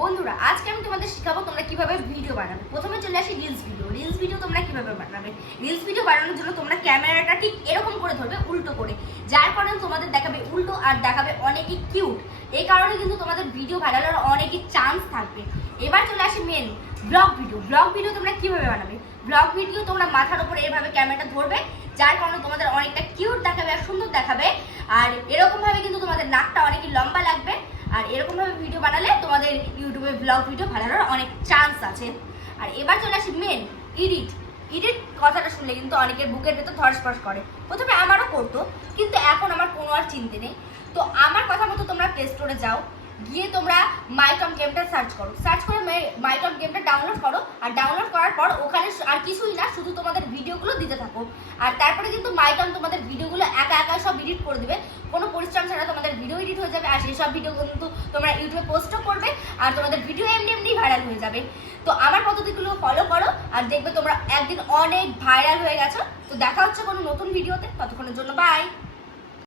বন্ধুরা, আজকে আমি তোমাদের শেখাবো তোমরা কীভাবে ভিডিও বানাবে। প্রথমে চলে আসি রিলস ভিডিও রিলস ভিডিও তোমরা কীভাবে বানাবে? রিলস ভিডিও বানানোর জন্য তোমরা ক্যামেরাটা ঠিক এরকম করে ধরবে, উল্টো করে। যার কারণে তোমাদের দেখাবে উল্টো আর দেখাবে অনেকই কিউট এই কারণে কিন্তু তোমাদের ভিডিও ভাইরালের অনেকই চান্স থাকবে। এবার চলে আসি main blog video blog video তোমরা কীভাবে বানাবে? ব্লগ ভিডিও তোমরা মাথার উপরে এভাবে ক্যামেরাটা ধরবে, যার কারণে তোমাদের অনেকটা কিউট দেখাবে আর সুন্দর দেখাবে। আর এরকমভাবে কিন্তু তোমাদের নাকটা অনেকই লম্বা লাগবে। আর এরকম ভাবে ভিডিও বানালে তোমাদের ইউটিউবে ব্লগ ভিডিও বানানোর অনেক চান্স আছে। আর এবার চলে আসি মেন এডিট এডিট কথাটা শুনলে কিন্তু অনেকের বুকের ভেতর ধরস্পর্শ করে। প্রথমে আমারও করতো, কিন্তু এখন আমার কোনো আর চিন্তে নেই। তো আমার কথা মতো তোমরা প্লে স্টোরে যাও, গিয়ে তোমরা মাইটম গেমটা সার্চ করো। সার্চ করে মাইটম গেমটা ডাউনলোড করো, আর ডাউনলোড করার পর ওখানে আর কিছুই না, শুধু তোমাদের ভিডিওগুলো দিতে থাকো। আর তারপরে কিন্তু মাইটম তোমাদের ভিডিওগুলো একা একা সব এডিট করে দেবে কোনো পরিশ্রম ছাড়া তোমাদের ভিডিও এডিট হয়ে যাবে আর সেসব ভিডিও কিন্তু তোমরা ইউটিউবে পোস্টও করবে আর তোমাদের ভিডিও এমনি এমনি ভাইরাল হয়ে যাবে। তো আমার পদ্ধতিগুলো ফলো করো আর দেখবে তোমরা একদিন অনেক ভাইরাল হয়ে গেছো। তো দেখা হচ্ছে কোনো নতুন ভিডিওতে ততক্ষণের জন্য বাই